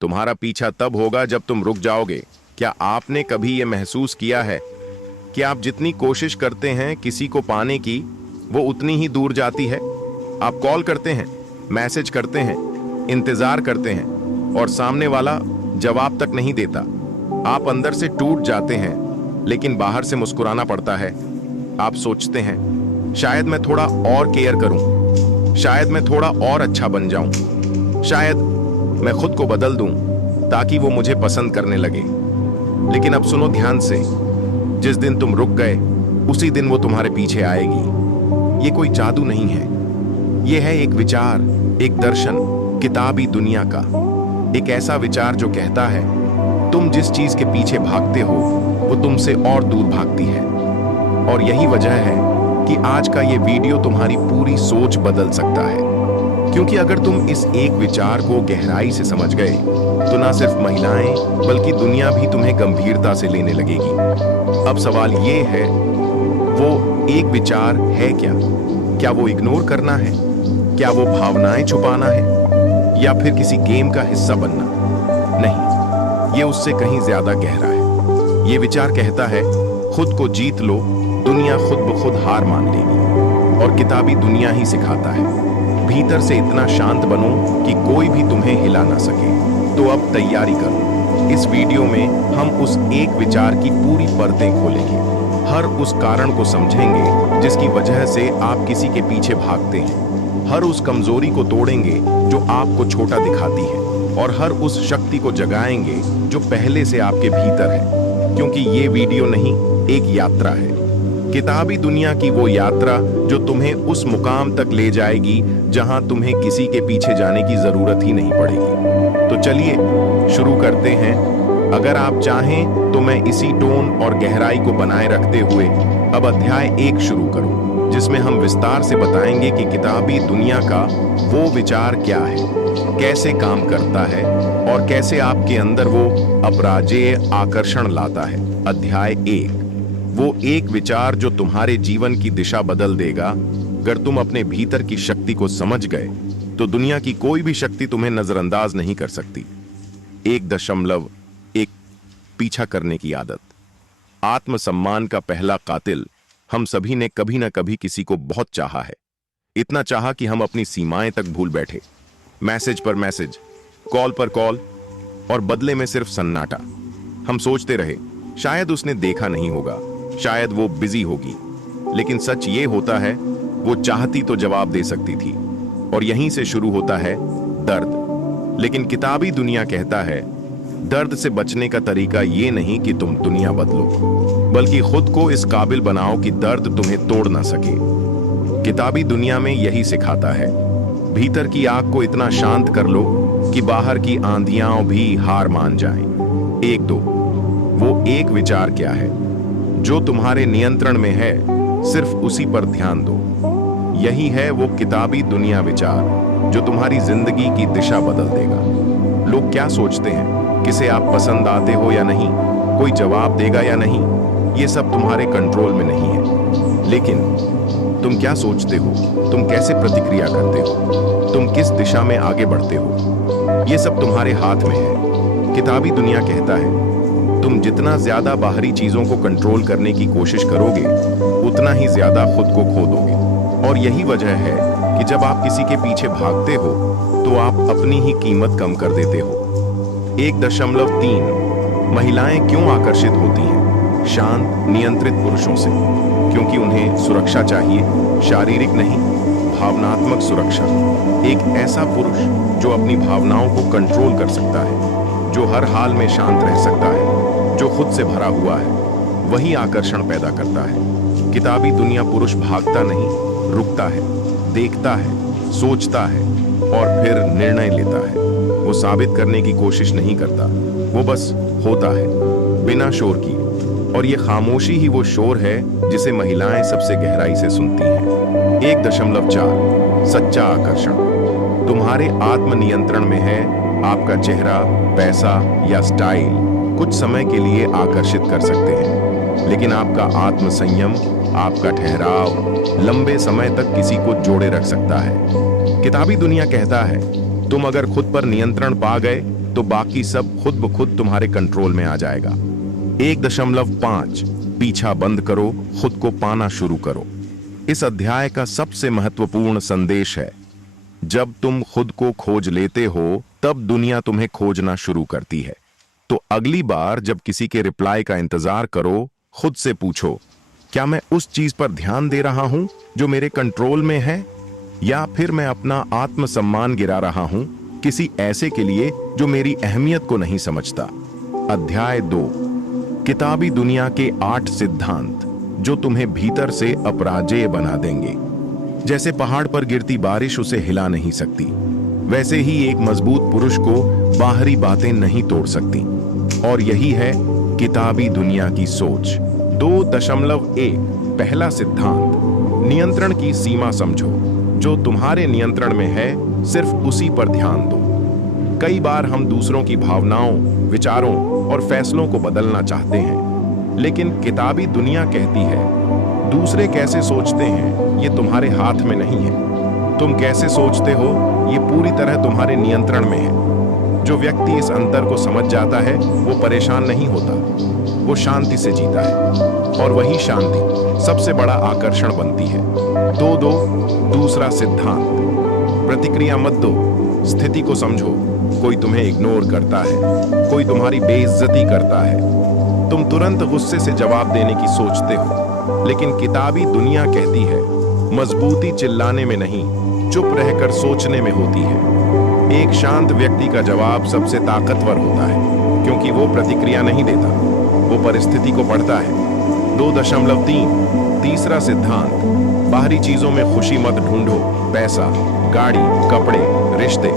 तुम्हारा पीछा तब होगा जब तुम रुक जाओगे। क्या आपने कभी यह महसूस किया है कि आप जितनी कोशिश करते हैं किसी को पाने की, वो उतनी ही दूर जाती है? आप कॉल करते हैं, मैसेज करते हैं, इंतजार करते हैं और सामने वाला जवाब तक नहीं देता। आप अंदर से टूट जाते हैं, लेकिन बाहर से मुस्कुराना पड़ता है। आप सोचते हैं, शायद मैं थोड़ा और केयर करूं, शायद मैं थोड़ा और अच्छा बन जाऊं, शायद मैं खुद को बदल दूं ताकि वो मुझे पसंद करने लगे। लेकिन अब सुनो ध्यान से, जिस दिन तुम रुक गए उसी दिन वो तुम्हारे पीछे आएगी। ये कोई जादू नहीं है, ये है एक विचार, एक दर्शन, किताबी दुनिया का। एक ऐसा विचार जो कहता है तुम जिस चीज के पीछे भागते हो वो तुमसे और दूर भागती है। और यही वजह है कि आज का ये वीडियो तुम्हारी पूरी सोच बदल सकता है। क्योंकि अगर तुम इस एक विचार को गहराई से समझ गए तो ना सिर्फ महिलाएं बल्कि दुनिया भी तुम्हें गंभीरता से लेने लगेगी। अब सवाल ये है, वो एक विचार है क्या? क्या वो इग्नोर करना है? क्या वो भावनाएं छुपाना है? या फिर किसी गेम का हिस्सा बनना? नहीं, ये उससे कहीं ज्यादा गहरा है। ये विचार कहता है खुद को जीत लो, दुनिया खुद ब खुद हार मान लेगी। और किताबी दुनिया ही सिखाता है भीतर से इतना शांत बनो कि कोई भी तुम्हें हिला ना सके। तो अब तैयारी करो, इस वीडियो में हम उस एक विचार की पूरी परतें खोलेंगे, हर उस कारण को समझेंगे जिसकी वजह से आप किसी के पीछे भागते हैं, हर उस कमजोरी को तोड़ेंगे जो आपको छोटा दिखाती है, और हर उस शक्ति को जगाएंगे जो पहले से आपके भीतर है। क्योंकि ये वीडियो नहीं, एक यात्रा है, किताबी दुनिया की वो यात्रा जो तुम्हें उस मुकाम तक ले जाएगी जहां तुम्हें किसी के पीछे जाने की जरूरत ही नहीं पड़ेगी। तो चलिए शुरू करते हैं। अगर आप चाहें तो मैं इसी टोन और गहराई को बनाए रखते हुए अब अध्याय 1 शुरू करूं, जिसमें हम विस्तार से बताएंगे कि किताबी दुनिया का वो विचार क्या है, कैसे काम करता है और कैसे आपके अंदर वो अपराजेय आकर्षण लाता है। अध्याय 1, वो एक विचार जो तुम्हारे जीवन की दिशा बदल देगा। अगर तुम अपने भीतर की शक्ति को समझ गए तो दुनिया की कोई भी शक्ति तुम्हें नजरअंदाज नहीं कर सकती। 1.1 पीछा करने की आदत। आत्मसम्मान का पहला कातिल। हम सभी ने कभी ना कभी किसी को बहुत चाहा है, इतना चाहा कि हम अपनी सीमाएं तक भूल बैठे। मैसेज पर मैसेज, कॉल पर कॉल, और बदले में सिर्फ सन्नाटा। हम सोचते रहे शायद उसने देखा नहीं होगा, शायद वो बिजी होगी। लेकिन सच ये होता है वो चाहती तो जवाब दे सकती थी। और यहीं से शुरू होता है दर्द। लेकिन किताबी दुनिया कहता है दर्द से बचने का तरीका ये नहीं कि तुम दुनिया बदलो, बल्कि खुद को इस काबिल बनाओ कि दर्द तुम्हें तोड़ ना सके। किताबी दुनिया में यही सिखाता है भीतर की आग को इतना शांत कर लो कि बाहर की आंधियां भी हार मान जाएं। 1-2, वो एक विचार क्या है जो तुम्हारे नियंत्रण में है, सिर्फ उसी पर ध्यान दो। यही है वो किताबी दुनिया विचार जो तुम्हारी जिंदगी की दिशा बदल देगा। लोग क्या सोचते हैं, किसे आप पसंद आते हो या नहीं, कोई जवाब देगा या नहीं, ये सब तुम्हारे कंट्रोल में नहीं है। लेकिन तुम क्या सोचते हो, तुम कैसे प्रतिक्रिया करते हो, तुम किस दिशा में आगे बढ़ते हो, ये सब तुम्हारे हाथ में है। किताबी दुनिया कहता है तुम जितना ज्यादा बाहरी चीजों को कंट्रोल करने की कोशिश करोगे उतना ही ज्यादा खुद को खो दोगे। और यही वजह है कि जब आप किसी के पीछे भागते हो तो आप अपनी ही कीमत कम कर देते हो। 1.3 महिलाएं क्यों आकर्षित होती हैं शांत नियंत्रित पुरुषों से? क्योंकि उन्हें सुरक्षा चाहिए, शारीरिक नहीं, भावनात्मक सुरक्षा। एक ऐसा पुरुष जो अपनी भावनाओं को कंट्रोल कर सकता है, जो हर हाल में शांत रह सकता है, जो खुद से भरा हुआ है, वही आकर्षण पैदा करता है। किताबी दुनिया पुरुष भागता नहीं, रुकता है, देखता है, सोचता है और फिर निर्णय लेता है। वो साबित करने की कोशिश नहीं करता, वो बस होता है बिना शोर की। और ये खामोशी ही वो शोर है जिसे महिलाएं सबसे गहराई से सुनती हैं। 1.4 सच्चा आकर्षण। तुम्हारे आत्म नियंत्रण में है। आपका चेहरा, पैसा या स्टाइल कुछ समय के लिए आकर्षित कर सकते हैं, लेकिन आपका आत्म संयम, आपका ठहराव लंबे समय तक किसी को जोड़े रख सकता है। किताबी दुनिया कहता है तुम अगर खुद पर नियंत्रण पा गए तो बाकी सब खुद ब खुद तुम्हारे कंट्रोल में आ जाएगा। 1.5 पीछा बंद करो, खुद को पाना शुरू करो। इस अध्याय का सबसे महत्वपूर्ण संदेश है, जब तुम खुद को खोज लेते हो तब दुनिया तुम्हें खोजना शुरू करती है। तो अगली बार जब किसी के रिप्लाई का इंतजार करो, खुद से पूछो, क्या मैं उस चीज पर ध्यान दे रहा हूं जो मेरे कंट्रोल में है, या फिर मैं अपना आत्मसम्मान गिरा रहा हूं किसी ऐसे के लिए जो मेरी अहमियत को नहीं समझता। अध्याय 2, किताबी दुनिया के 8 सिद्धांत जो तुम्हें भीतर से अपराजेय बना देंगे। जैसे पहाड़ पर गिरती बारिश उसे हिला नहीं सकती, वैसे ही एक मजबूत पुरुष को बाहरी बातें नहीं तोड़ सकती। और यही है किताबी दुनिया की सोच। 2.1 पहला सिद्धांत, नियंत्रण की सीमा समझो। जो तुम्हारे नियंत्रण में है सिर्फ उसी पर ध्यान दो। कई बार हम दूसरों की भावनाओं, विचारों और फैसलों को बदलना चाहते हैं, लेकिन किताबी दुनिया कहती है दूसरे कैसे सोचते हैं ये तुम्हारे हाथ में नहीं है। तुम कैसे सोचते हो ये पूरी तरह तुम्हारे नियंत्रण में है। जो व्यक्ति इस अंतर को समझ जाता है वो परेशान नहीं होता, वो शांति से जीता है, और वही शांति सबसे बड़ा आकर्षण बनती है। 2 दूसरा सिद्धांत, प्रतिक्रिया मत दो, स्थिति को समझो। कोई तुम्हें इग्नोर करता है, कोई तुम्हारी बेइज्जती करता है, तुम तुरंत गुस्से से जवाब देने की सोचते हो, लेकिन किताबी दुनिया कहती है मजबूती चिल्लाने में नहीं, चुप रहकर सोचने में होती है। एक शांत व्यक्ति का जवाब सबसे ताकतवर होता है, क्योंकि वो प्रतिक्रिया नहीं देता, वो परिस्थिति को पढ़ता है। 2.3 तीसरा सिद्धांत, बाहरी चीजों में खुशी मत ढूंढो। पैसा, गाड़ी, कपड़े, रिश्ते,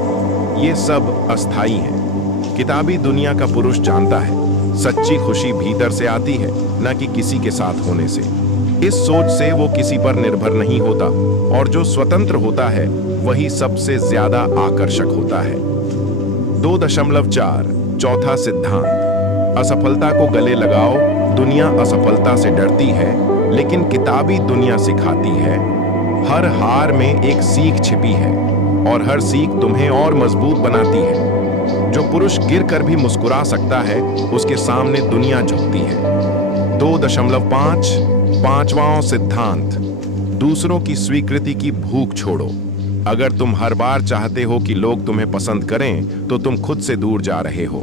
ये सब अस्थाई हैं। किताबी दुनिया का पुरुष जानता है सच्ची खुशी भीतर से आती है, न कि किसी के साथ होने से। इस सोच से वो किसी पर निर्भर नहीं होता, और जो स्वतंत्र होता है वही सबसे ज्यादा आकर्षक होता है। 2.4 चौथा सिद्धांत, असफलता को गले लगाओ। दुनिया असफलता से डरती है, लेकिन किताबी दुनिया सिखाती है हर हार में एक सीख छिपी है, और हर सीख तुम्हें और मजबूत बनाती है। जो पुरुष गिर कर भी मुस्कुरा सकता है, उसके सामने दुनिया झुकती है। 2.5 पांचवां सिद्धांत, दूसरों की स्वीकृति की भूख छोड़ो। अगर तुम हर बार चाहते हो कि लोग तुम्हें पसंद करें, तो तुम खुद से दूर जा रहे हो।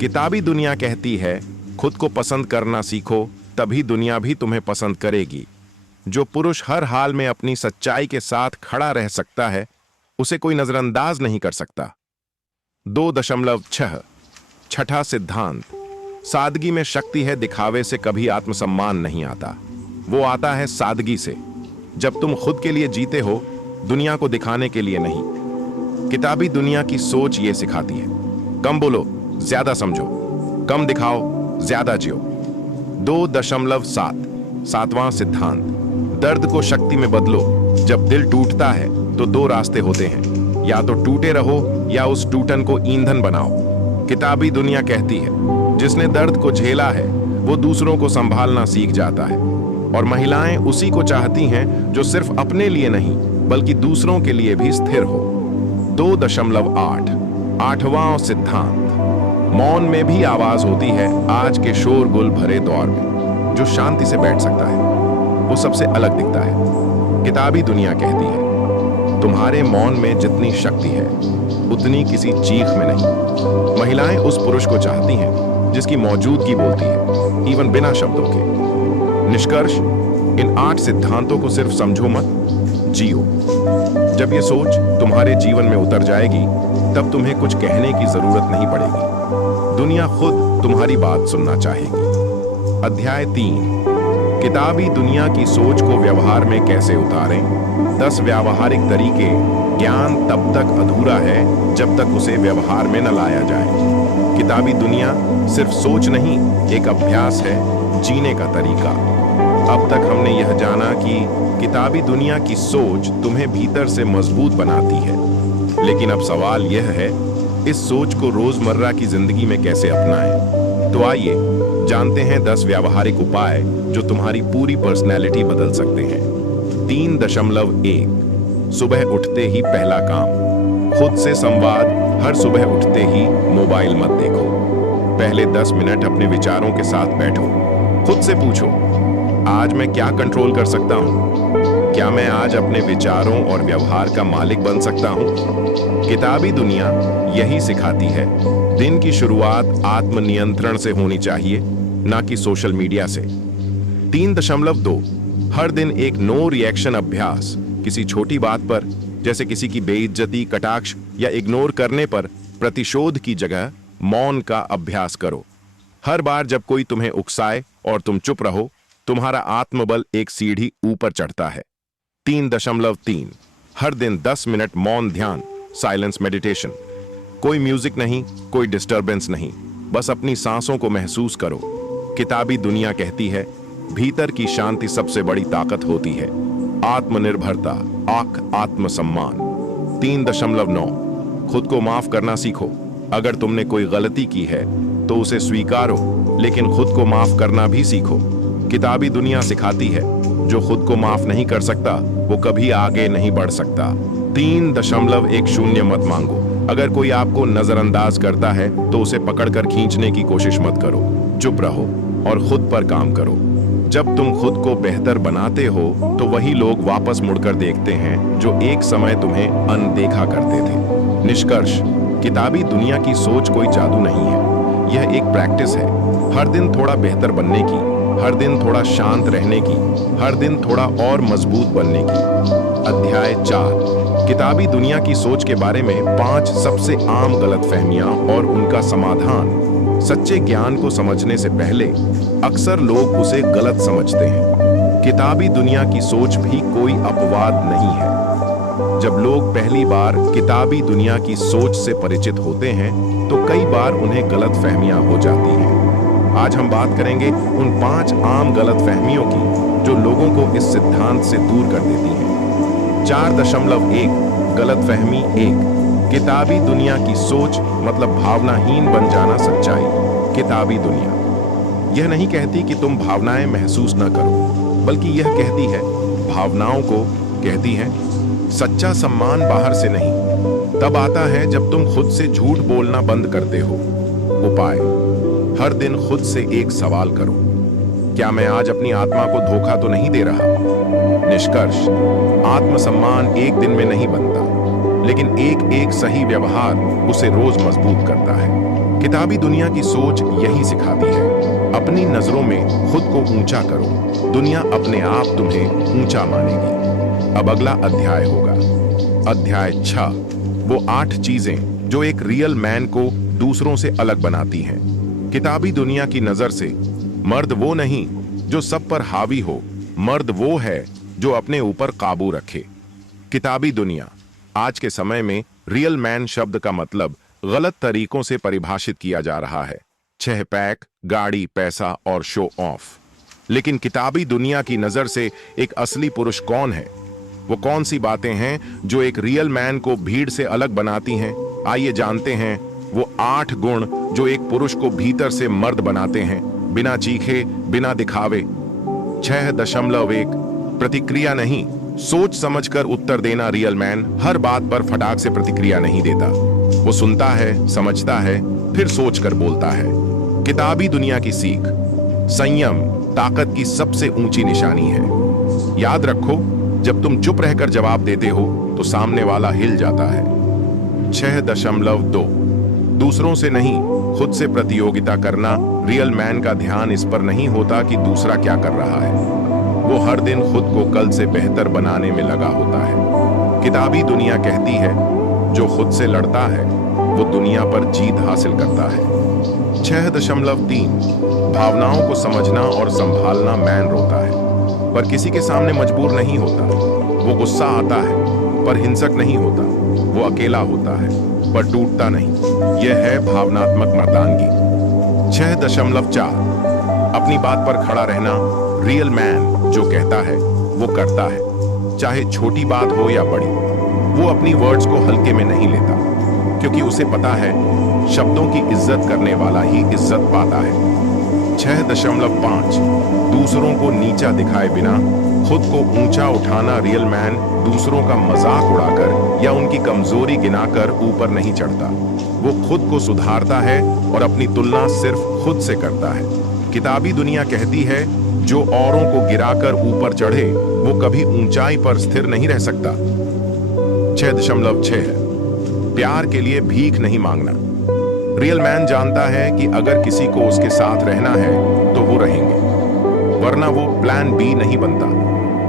किताबी दुनिया कहती है खुद को पसंद करना सीखो, तभी दुनिया भी तुम्हें पसंद करेगी। जो पुरुष हर हाल में अपनी सच्चाई के साथ खड़ा रह सकता है, उसे कोई नजरअंदाज नहीं कर सकता। 2.6 छठा सिद्धांत, सादगी में शक्ति है, दिखावे से कभी आत्मसम्मान नहीं आता, वो आता है सादगी से। जब तुम खुद के लिए जीते हो, दुनिया को दिखाने के लिए नहीं। किताबी दुनिया की सोच ये सिखाती है कम बोलो, ज्यादा समझो, कम दिखाओ, ज्यादा जियो। 2.7 सातवां सिद्धांत, दर्द को शक्ति में बदलो। जब दिल टूटता है तो 2 रास्ते होते हैं, या तो टूटे रहो या उस टूटन को ईंधन बनाओ। किताबी दुनिया कहती है जिसने दर्द को झेला है वो दूसरों को संभालना सीख जाता है, और महिलाएं उसी को चाहती हैं जो सिर्फ अपने लिए नहीं बल्कि दूसरों के लिए भी स्थिर हो। 2.8 आठवां सिद्धांत, मौन में भी आवाज होती है। आज के शोरगुल भरे दौर में जो शांति से बैठ सकता है वो सबसे अलग दिखता है। किताबी दुनिया कहती है तुम्हारे मौन में जितनी शक्ति है उतनी किसी चीख में नहीं। महिलाएं उस पुरुष को चाहती हैं जिसकी मौजूदगी बोलती है, इवन बिना शब्दों के। निष्कर्ष, इन 8 सिद्धांतों को सिर्फ समझो मत, जियो। जब ये सोच तुम्हारे जीवन में उतर जाएगी, तब तुम्हें कुछ कहने की जरूरत नहीं पड़ेगी। दुनिया खुद तुम्हारी बात सुनना चाहेगी। अध्याय 3 किताबी दुनिया की सोच को व्यवहार में कैसे उतारें। 10 व्यावहारिक तरीके। ज्ञान तब तक अधूरा है जब तक उसे व्यवहार में न लाया जाए। किताबी दुनिया सिर्फ सोच नहीं, एक अभ्यास है, जीने का तरीका। अब तक हमने यह जाना कि किताबी दुनिया की सोच तुम्हें भीतर से मजबूत बनाती है, लेकिन अब सवाल यह है इस सोच को रोजमर्रा की जिंदगी में कैसे अपनाएं। तो आइए जानते हैं 10 व्यावहारिक उपाय जो तुम्हारी पूरी पर्सनैलिटी बदल सकते हैं। 3.1 सुबह उठते ही पहला काम, खुद से संवाद हर सुबह उठते ही मोबाइल मत देखो। पहले 10 मिनट अपने विचारों के साथ बैठो। खुद से पूछो, आज मैं क्या कंट्रोल कर सकता हूं? क्या मैं आज अपने विचारों और व्यवहार का मालिक बन सकता हूं? किताबी दुनिया यही सिखाती है, दिन की शुरुआत आत्मनियंत्रण से होनी चाहिए, ना कि सोशल मीडिया से। 3.2 हर दिन एक नो रिएक्शन अभ्यास। किसी छोटी बात पर, जैसे किसी की बेइज्जती, कटाक्ष या इग्नोर करने पर प्रतिशोध की जगह मौन का अभ्यास करो। हर बार जब कोई तुम्हें उकसाए और तुम चुप रहो, तुम्हारा आत्मबल एक सीढ़ी ऊपर चढ़ता है। 3.3 हर दिन 10 मिनट मौन ध्यान, साइलेंस मेडिटेशन। कोई म्यूजिक नहीं, कोई डिस्टरबेंस नहीं, बस अपनी सांसों को महसूस करो। किताबी दुनिया कहती है, भीतर की शांति सबसे बड़ी ताकत होती है। आत्मनिर्भरता, आत्मसम्मान। 3.9 खुद को माफ करना सीखो। अगर तुमने कोई गलती की है तो उसे स्वीकारो, लेकिन खुद को माफ करना भी सीखो। किताबी दुनिया सिखाती है, जो खुद को माफ नहीं कर सकता वो कभी आगे नहीं बढ़ सकता। 3.10 मत मांगो। अगर कोई आपको नजरअंदाज करता है तो उसे पकड़कर खींचने की कोशिश मत करो। चुप रहो और खुद पर काम करो। जब तुम खुद को बेहतर बनाते हो तो वही लोग वापस मुड़कर देखते हैं जो एक समय तुम्हें अनदेखा करते थे। निष्कर्ष, किताबी दुनिया की सोच कोई जादू नहीं है, यह एक प्रैक्टिस है। हर दिन थोड़ा बेहतर बनने की, हर दिन थोड़ा शांत रहने की, हर दिन थोड़ा और मजबूत बनने की। अध्याय 4 किताबी दुनिया की सोच के बारे में 5 सबसे आम गलतफहमियां और उनका समाधान। सच्चे ज्ञान को समझने से पहले अक्सर लोग उसे गलत समझते हैं। किताबी दुनिया की सोच भी कोई अपवाद नहीं है। जब लोग पहली बार किताबी दुनिया की सोच से परिचित होते हैं तो कई बार उन्हें गलतफहमियां हो जाती हैं। आज हम बात करेंगे उन 5 आम गलतफहमियों की जो लोगों को इस सिद्धांत से दूर कर देती हैं। 4.1 गलतफहमी 1 किताबी दुनिया की सोच मतलब भावनाहीन बन जाना सच्चाई। किताबी दुनिया यह नहीं कहती कि तुम भावनाएं महसूस न करो, बल्कि यह कहती है, भावनाओं को कहती है, सच्चा सम्मान बाहर से नहीं, तब आता है जब तुम खुद से झूठ बोलना बंद करते हो। उपाय, हर दिन खुद से एक सवाल करो, क्या मैं आज अपनी आत्मा को धोखा तो नहीं दे रहा? निष्कर्ष, आत्मसम्मान एक दिन में नहीं बनता, लेकिन एक सही व्यवहार उसे रोज मजबूत करता है। किताबी दुनिया की सोच यही सिखाती है, अपनी नजरों में खुद को ऊंचा करो, दुनिया अपने आप तुम्हें ऊंचा मानेगी। अब अगला अध्याय होगा अध्याय 6, वो 8 चीजें जो एक रियल मैन को दूसरों से अलग बनाती हैं। किताबी दुनिया की नजर से मर्द वो नहीं जो सब पर हावी हो, मर्द वो है जो अपने ऊपर काबू रखे। किताबी दुनिया आज के समय में रियल मैन शब्द का मतलब गलत तरीकों से परिभाषित किया जा रहा है। 6 पैक, गाड़ी, पैसा और शो ऑफ। लेकिन किताबी दुनिया की नजर से एक असली पुरुष कौन है? वो कौन सी बातें हैं जो एक रियल मैन को भीड़ से अलग बनाती हैं? आइए जानते हैं वो 8 गुण जो एक पुरुष को भीतर से मर्द बनाते हैं, बिना चीखे, बिना दिखावे। 6.1 प्रतिक्रिया नहीं, सोच समझकर उत्तर देना। रियल मैन हर बात पर फटाक से प्रतिक्रिया नहीं देता, वो सुनता है, समझता है, फिर सोचकर बोलता है। किताबी दुनिया की सीख, संयम ताकत की सबसे ऊंची निशानी है। याद रखो, जब तुम चुप रहकर जवाब देते हो तो सामने वाला हिल जाता है। 6.2 दूसरों से नहीं, खुद से प्रतियोगिता करना। रियल मैन का ध्यान इस पर नहीं होता कि दूसरा क्या कर रहा है, वो हर दिन खुद को कल से बेहतर बनाने में लगा होता है। किताबी दुनिया कहती है, जो खुद से लड़ता है वो दुनिया पर जीत हासिल करता है। 6.3 भावनाओं को समझना और संभालना। मैन रोता है पर किसी के सामने मजबूर नहीं होता, वो गुस्सा आता है पर हिंसक नहीं होता, वो अकेला होता है पर टूटता नहीं। यह है भावनात्मक मर्दानगी। 6.4 अपनी बात पर खड़ा रहना। रियल मैन जो कहता है वो करता है, चाहे छोटी बात हो या बड़ी। वो अपनी वर्ड्स को हल्के में नहीं लेता, क्योंकि उसे पता है शब्दों की इज्जत करने वाला ही इज्जत पाता है। 6.5 दूसरों को नीचा दिखाए बिना खुद को ऊंचा उठाना। रियल मैन दूसरों का मजाक उड़ाकर या उनकी कमजोरी गिनाकर ऊपर नहीं चढ़ता। वो खुद को सुधारता है और अपनी तुलना सिर्फ खुद से करता है। किताबी दुनिया कहती है जो औरों को गिराकर ऊपर चढ़े वो कभी ऊंचाई पर स्थिर नहीं रह सकता। 6.6 प्यार के लिए भीख नहीं मांगना। रियल मैन जानता है कि अगर किसी को उसके साथ रहना है तो वो रहेंगे, वरना वो प्लान बी नहीं बनता।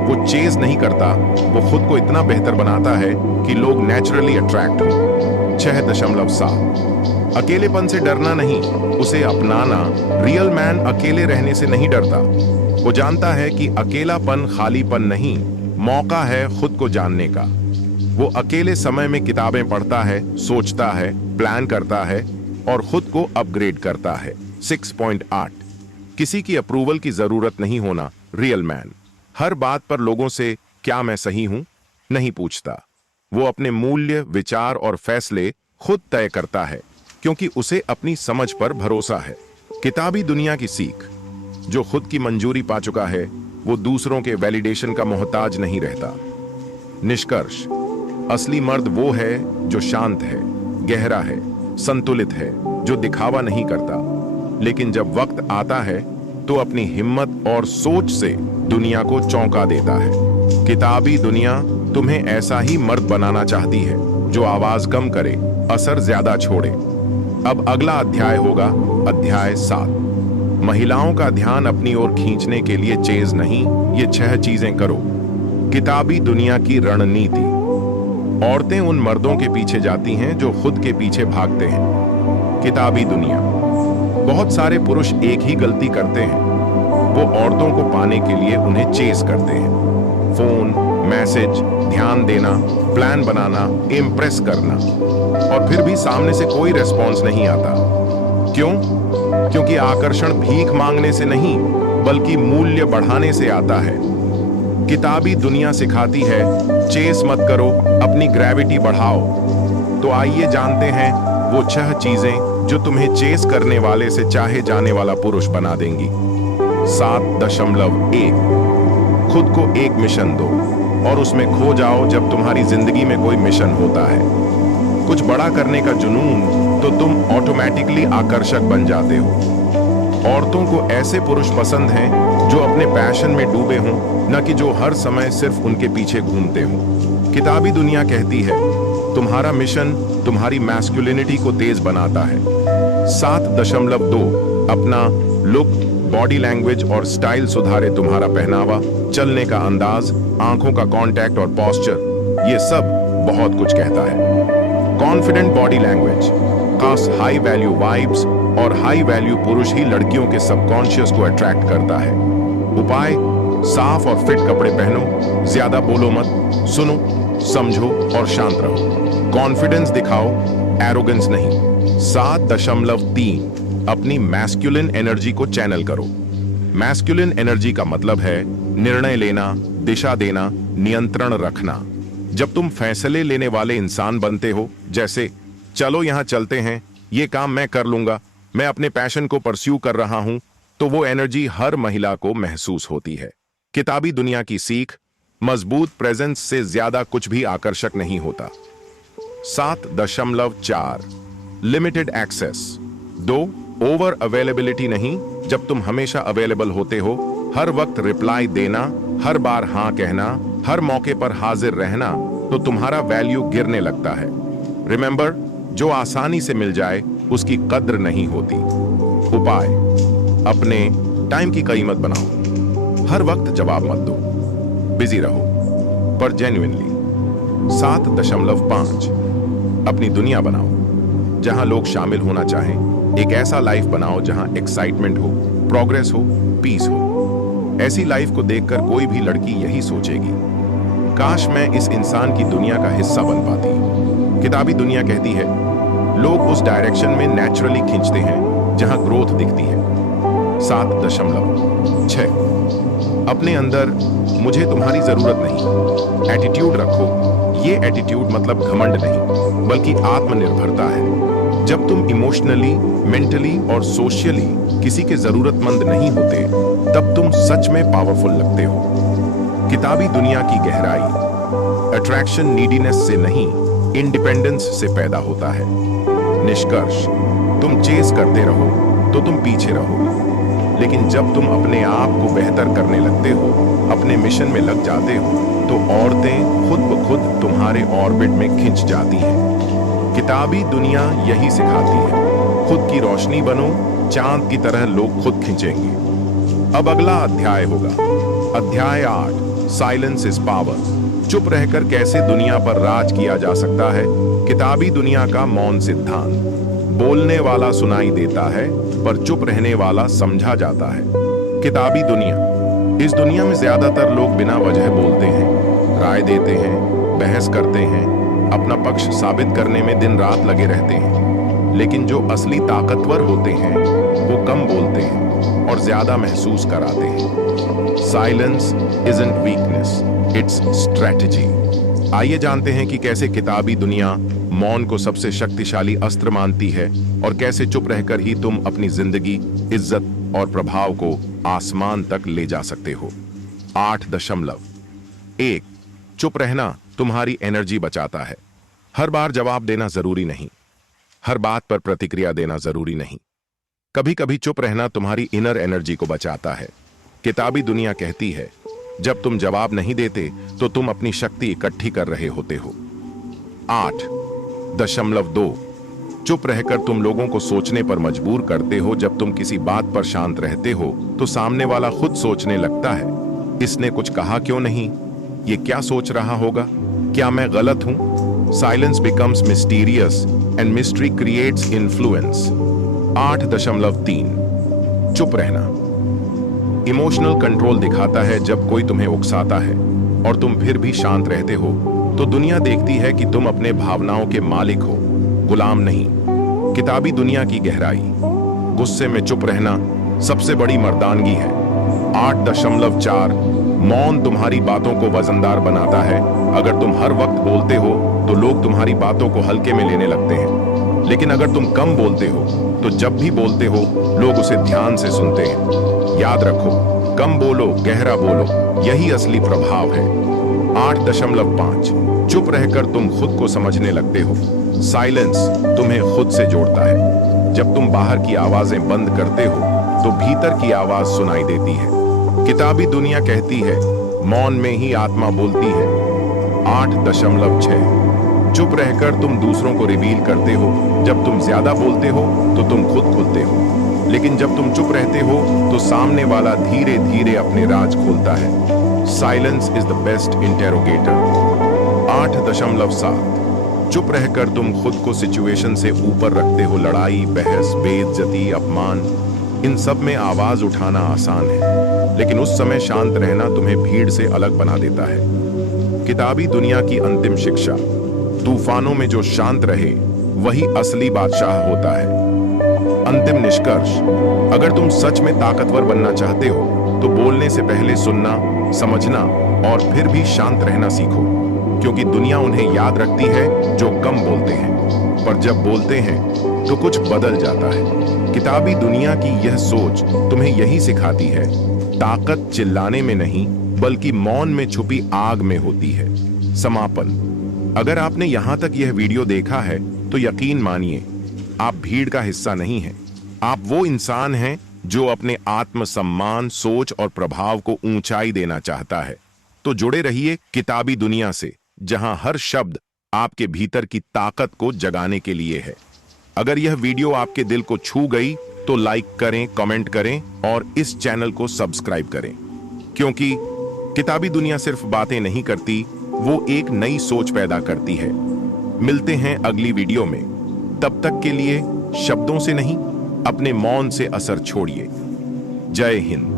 वो चेज नहीं करता, वो खुद को इतना बेहतर बनाता है कि लोग नेचुरली अट्रैक्ट हो। 6.7 अकेलेपन से डरना नहीं, उसे अपनाना। रियल मैन अकेले रहने से नहीं डरता। वो जानता है कि अकेलापन खालीपन नहीं, मौका है खुद को जानने का। वो अकेले समय में किताबें पढ़ता है, सोचता है, प्लान करता है और खुद को अपग्रेड करता है। 6.8 किसी की अप्रूवल की जरूरत नहीं होना। रियल मैन हर बात पर लोगों से क्या मैं सही हूं नहीं पूछता। वो अपने मूल्य, विचार और फैसले खुद तय करता है क्योंकि उसे अपनी समझ पर भरोसा है। किताबी दुनिया की सीख, जो खुद की मंजूरी पा चुका है वो दूसरों के वैलिडेशन का मोहताज नहीं रहता। निष्कर्ष, असली मर्द वो है जो शांत है, गहरा है, संतुलित है, जो दिखावा नहीं करता, लेकिन जब वक्त आता है तो अपनी हिम्मत और सोच से दुनिया को चौंका देता है। किताबी दुनिया तुम्हें ऐसा ही मर्द बनाना चाहती है जो आवाज कम करे, असर ज्यादा छोड़े। अब अगला अध्याय होगा अध्याय 7। महिलाओं का ध्यान अपनी ओर खींचने के लिए चेज नहीं, ये 6 चीजें करो। किताबी दुनिया की रणनीति। औरतें उन मर्दों के पीछे जाती हैं जो खुद के पीछे भागते हैं। किताबी दुनिया, बहुत सारे पुरुष एक ही गलती करते हैं, वो औरतों को पाने के लिए उन्हें चेस करते हैं। फोन, मैसेज, ध्यान देना, प्लान बनाना, इम्प्रेस करना, और फिर भी सामने से कोई रेस्पॉन्स नहीं आता। क्यों? क्योंकि आकर्षण भीख मांगने से नहीं बल्कि मूल्य बढ़ाने से आता है। किताबी दुनिया सिखाती है चेस मत करो, अपनी ग्रेविटी बढ़ाओ। तो आइए जानते हैं वो 6 चीजें जो तुम्हें चेस करने वाले से चाहे जाने वाला पुरुष बना देंगी। 7.1 खुद को एक मिशन दो और उसमें खो जाओ। जब तुम्हारी जिंदगी में कोई मिशन होता है, कुछ बड़ा करने का जुनून, तो तुम ऑटोमेटिकली आकर्षक बन जाते हो। औरतों को ऐसे पुरुष पसंद हैं जो अपने पैशन में डूबे हों, न कि जो हर समय सिर्फ उनके पीछे घूमते हों। किताबी दुनिया कहती है तुम्हारा मिशन तुम्हारी मैस्कुलिनिटी को तेज बनाता है। 7.2 अपना लुक, बॉडी लैंग्वेज और स्टाइल सुधारे। तुम्हारा पहनावा, चलने का अंदाज, आंखों का कांटेक्ट और पोस्चर, ये सब बहुत कुछ कहता है। कॉन्फिडेंट बॉडी लैंग्वेज, खास हाई वैल्यू वाइब्स और हाई वैल्यू पुरुष ही लड़कियों के सबकॉन्शियस को अट्रैक्ट करता है। उपाय, साफ और फिट कपड़े पहनो, ज्यादा बोलो मत, सुनो, समझो और शांत रहो। कॉन्फिडेंस दिखाओ, एरोगेंस नहीं। 7.3 अपनी मैस्कुलिन एनर्जी को चैनल करो। मैस्कुलिन एनर्जी का मतलब है निर्णय लेना, दिशा देना, नियंत्रण रखना। जब तुम फैसले लेने वाले इंसान बनते हो, जैसे चलो यहां चलते हैं, ये काम मैं कर लूंगा, मैं अपने पैशन को परस्यू कर रहा हूं, तो वो एनर्जी हर महिला को महसूस होती है। किताबी दुनिया की सीख, मजबूत प्रेजेंस से ज्यादा कुछ भी आकर्षक नहीं होता। 7.4 लिमिटेड एक्सेस दो, ओवर अवेलेबिलिटी नहीं। जब तुम हमेशा अवेलेबल होते हो, हर वक्त रिप्लाई देना, हर बार हां कहना, हर मौके पर हाजिर रहना, तो तुम्हारा वैल्यू गिरने लगता है। रिमेंबर, जो आसानी से मिल जाए उसकी कद्र नहीं होती। उपाय, अपने टाइम की कीमत बनाओ, हर वक्त जवाब मत दो, बिजी रहो पर जेन्युइनली। 7.5 अपनी दुनिया बनाओ जहां लोग शामिल होना चाहें। एक ऐसा लाइफ बनाओ जहां एक्साइटमेंट हो, प्रोग्रेस हो, पीस हो। ऐसी लाइफ को देखकर कोई भी लड़की यही सोचेगी, काश मैं इस इंसान की दुनिया का हिस्सा बन पाती। किताबी दुनिया कहती है लोग उस डायरेक्शन में नेचुरली खींचते हैं जहां ग्रोथ दिखती है। 7.6 अपने अंदर मुझे तुम्हारी जरूरत नहीं एटीट्यूड रखो। ये एटीट्यूड मतलब घमंड नहीं बल्कि आत्मनिर्भरता है। जब तुम इमोशनली, मेंटली और सोशली किसी के जरूरतमंद नहीं होते, तब तुम सच में पावरफुल लगते हो। किताबी दुनिया की गहराई अट्रैक्शन नीडीनेस से नहीं, इंडिपेंडेंस से पैदा होता है। निष्कर्ष, तुम चेस करते रहो तो तुम पीछे रहोगे, लेकिन जब तुम अपने आप को बेहतर करने लगते हो, अपने मिशन में लग जाते हो, तो औरतें खुद ब खुद तुम्हारे ऑर्बिट में खिंच जाती हैं। किताबी दुनिया यही सिखाती है, खुद की रोशनी बनो, चांद की तरह लोग खुद खिंचेंगे। अब अगला अध्याय होगा अध्याय 8, साइलेंस इज पावर। चुप रहकर कैसे दुनिया पर राज किया जा सकता है। किताबी दुनिया का मौन सिद्धांत। बोलने वाला सुनाई देता है, पर चुप रहने वाला समझा जाता है। किताबी दुनिया। इस दुनिया में ज्यादातर लोग बिना वजह बोलते हैं, राय देते हैं, बहस करते हैं, अपना पक्ष साबित करने में दिन रात लगे रहते हैं। लेकिन जो असली ताकतवर होते हैं वो कम बोलते हैं और ज्यादा महसूस कराते हैं। Silence isn't weakness, it's strategy. आइए जानते हैं कि कैसे किताबी दुनिया मौन को सबसे शक्तिशाली अस्त्र मानती है और कैसे चुप रहकर ही तुम अपनी जिंदगी, इज्जत और प्रभाव को आसमान तक ले जा सकते हो। 8.1 चुप रहना तुम्हारी एनर्जी बचाता है। हर बार जवाब देना जरूरी नहीं, हर बात पर प्रतिक्रिया देना जरूरी नहीं। कभी कभी चुप रहना तुम्हारी इनर एनर्जी को बचाता है। किताबी दुनिया कहती है, जब तुम जवाब नहीं देते तो तुम अपनी शक्ति इकट्ठी कर रहे होते हो। 8.2 चुप रहकर तुम लोगों को सोचने पर मजबूर करते हो। जब तुम किसी बात पर शांत रहते हो तो सामने वाला खुद सोचने लगता है, इसने कुछ कहा क्यों नहीं, ये क्या सोच रहा होगा, क्या मैं गलत हूं। Silence becomes mysterious and mystery creates influence. 8.3 चुप रहना इमोशनल कंट्रोल दिखाता है। जब कोई तुम्हें उकसाता है और तुम फिर भी शांत रहते हो तो दुनिया देखती है कि तुम अपने भावनाओं के मालिक हो, गुलाम नहीं। किताबी दुनिया की गहराई। गुस्से में चुप रहना सबसे बड़ी मर्दानगी है। 8.4 मौन तुम्हारी बातों को वजनदार बनाता है। अगर तुम हर वक्त बोलते हो तो लोग तुम्हारी बातों को हल्के में लेने लगते हैं, लेकिन अगर तुम कम बोलते हो तो जब भी बोलते हो लोग उसे ध्यान से सुनते हैं। याद रखो, कम बोलो, गहरा बोलो, यही असली प्रभाव है। 8.5 चुप रहकर तुम खुद को समझने लगते हो। साइलेंस तुम्हें खुद से जोड़ता है। जब तुम बाहर की आवाजें बंद करते हो तो भीतर की आवाज सुनाई देती है। किताबी दुनिया कहती है, मौन में ही आत्मा बोलती है। 8.6 चुप रहकर तुम दूसरों को रिवील करते हो। जब तुम ज्यादा बोलते हो तो तुम खुद खुलते हो, लेकिन जब तुम चुप रहते हो तो सामने वाला धीरे धीरे अपने राज खोलता है। Silence is the best interrogator. 8.7 चुप रहकर तुम खुद को सिचुएशन से ऊपर रखते हो। लड़ाई, बहस, बेइज्जती, अपमान, इन सब में आवाज उठाना आसान है, लेकिन उस समय शांत रहना तुम्हें भीड़ से अलग बना देता है। किताबी दुनिया की अंतिम शिक्षा। तूफानों में जो शांत रहे वही असली बादशाह होता है। अंतिम निष्कर्ष, अगर तुम सच में ताकतवर बनना चाहते हो तो बोलने से पहले सुनना, समझना और फिर भी शांत रहना सीखो, क्योंकि दुनिया उन्हें याद रखती है जो कम बोलते हैं, पर जब बोलते हैं तो कुछ बदल जाता है। किताबी दुनिया की यह सोच तुम्हें यही सिखाती है, ताकत चिल्लाने में नहीं बल्कि मौन में छुपी आग में होती है। समापन, अगर आपने यहां तक यह वीडियो देखा है तो यकीन मानिए आप भीड़ का हिस्सा नहीं हैं। आप वो इंसान हैं जो अपने आत्मसम्मान, सोच और प्रभाव को ऊंचाई देना चाहता है। तो जुड़े रहिए किताबी दुनिया से, जहां हर शब्द आपके भीतर की ताकत को जगाने के लिए है। अगर यह वीडियो आपके दिल को छू गई तो लाइक करें, कमेंट करें और इस चैनल को सब्सक्राइब करें, क्योंकि किताबी दुनिया सिर्फ बातें नहीं करती, वो एक नई सोच पैदा करती है। मिलते हैं अगली वीडियो में। तब तक के लिए शब्दों से नहीं, अपने मौन से असर छोड़िए। जय हिंद।